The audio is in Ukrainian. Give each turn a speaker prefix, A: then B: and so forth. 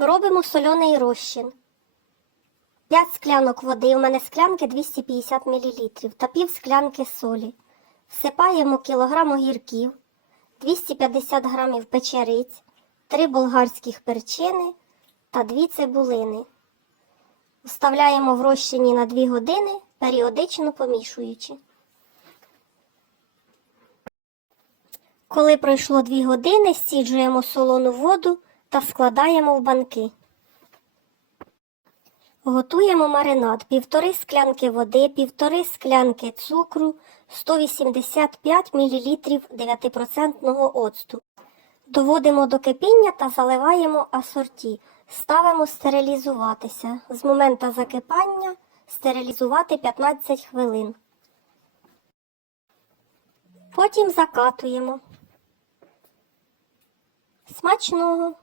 A: Робимо сольоний розчин. 5 склянок води, у мене склянки 250 мл та пів склянки солі. Всипаємо кілограм огірків, 250 грамів печериць, 3 болгарських перчини та 2 цибулини. Вставляємо в розчині на 2 години, періодично помішуючи. Коли пройшло 2 години, стіджуємо солону воду та складаємо в банки. Готуємо маринад. Півтори склянки води, півтори склянки цукру, 185 мл 9% оцту. Доводимо до кипіння та заливаємо асорті. Ставимо стерилізуватися. З моменту закипання стерилізувати 15 хвилин. Потім закатуємо. Смачного!